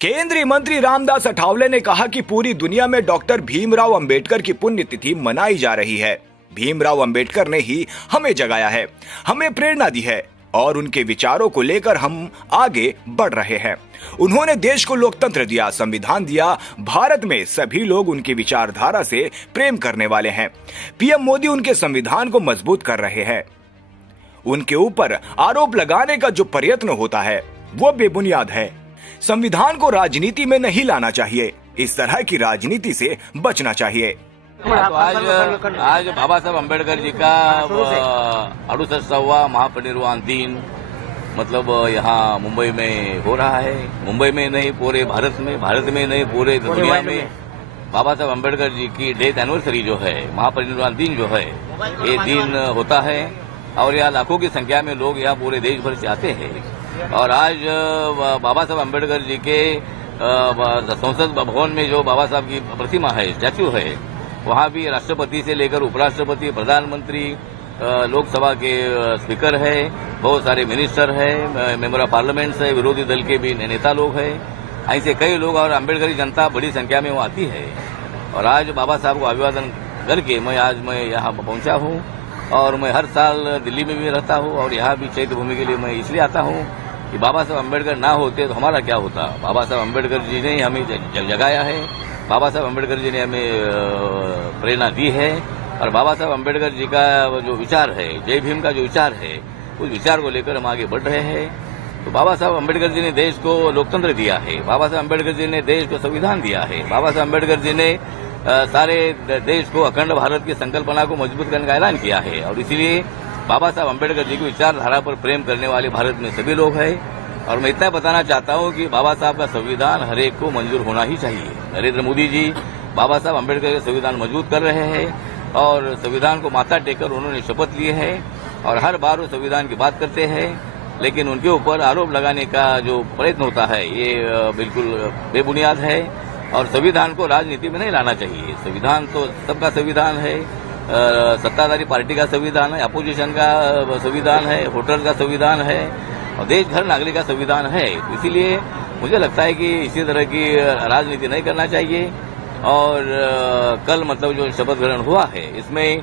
केंद्रीय मंत्री रामदास अठावले ने कहा कि पूरी दुनिया में डॉक्टर भीमराव अंबेडकर की पुण्यतिथि मनाई जा रही है। भीमराव अंबेडकर ने ही हमें जगाया है, हमें प्रेरणा दी है और उनके विचारों को लेकर हम आगे बढ़ रहे हैं। उन्होंने देश को लोकतंत्र दिया, संविधान दिया। भारत में सभी लोग उनकी विचारधारा से प्रेम करने वाले हैं। पीएम मोदी उनके संविधान को मजबूत कर रहे हैं। उनके ऊपर आरोप लगाने का जो प्रयत्न होता है वो बेबुनियाद है। संविधान को राजनीति में नहीं लाना चाहिए, इस तरह की राजनीति से बचना चाहिए। तो आज बाबा साहब अम्बेडकर जी का 68वां महापरिनिर्वाण दिन मतलब यहाँ मुंबई में हो रहा है। मुंबई में नहीं पूरे भारत में नहीं पूरे दुनिया में बाबा साहब अम्बेडकर जी की डेथ एनिवर्सरी जो है, महापरिनिर्वाण दिन जो है, ये दिन होता है और यहाँ लाखों की संख्या में लोग यहाँ पूरे देश भर से आते हैं। और आज बाबा साहब अम्बेडकर जी के संसद भवन में जो बाबा साहब की प्रतिमा है, स्टैच्यू है, वहाँ भी राष्ट्रपति से लेकर उपराष्ट्रपति, प्रधानमंत्री, लोकसभा के स्पीकर है, बहुत सारे मिनिस्टर है, मेंबर ऑफ पार्लियामेंट है, विरोधी दल के भी नेता लोग हैं, ऐसे कई लोग और अम्बेडकरी जनता बड़ी संख्या में वो आती है। और आज बाबा साहब को अभिवादन करके मैं यहाँ पहुंचा हूँ और मैं हर साल दिल्ली में भी रहता हूँ और यहाँ भी चैत्य भूमि के लिए मैं इसलिए आता हूँ कि बाबा साहब अम्बेडकर ना होते तो हमारा क्या होता। बाबा साहब अम्बेडकर जी ने हमें जगाया है, बाबा साहब अम्बेडकर जी ने हमें प्रेरणा दी है और बाबा साहब अम्बेडकर जी का जो विचार है, जय भीम का जो विचार है, उस विचार को लेकर हम आगे बढ़ रहे हैं। तो बाबा साहब अम्बेडकर जी ने देश को लोकतंत्र दिया है, बाबा साहब अम्बेडकर जी ने देश को संविधान दिया है, बाबा साहब अम्बेडकर जी ने सारे देश को अखंड भारत की संकल्पना को मजबूत करने का ऐलान किया है। और इसीलिए बाबा साहब अम्बेडकर जी की विचारधारा पर प्रेम करने वाले भारत में सभी लोग हैं। और मैं इतना बताना चाहता हूं कि बाबा साहब का संविधान हर एक को मंजूर होना ही चाहिए। नरेंद्र मोदी जी बाबा साहब अम्बेडकर का संविधान मजबूत कर रहे हैं और संविधान को माथा टेककर उन्होंने शपथ लिए है और हर बार वो संविधान की बात करते हैं, लेकिन उनके ऊपर आरोप लगाने का जो प्रयत्न होता है ये बिल्कुल बेबुनियाद है और संविधान को राजनीति में नहीं लाना चाहिए। संविधान तो सबका संविधान है, सत्ताधारी पार्टी का संविधान है, अपोजिशन का संविधान है, वोटर्स का संविधान है और देश हर नागरिक का संविधान है। इसीलिए मुझे लगता है कि इसी तरह की राजनीति नहीं करना चाहिए। और कल मतलब जो शपथ ग्रहण हुआ है इसमें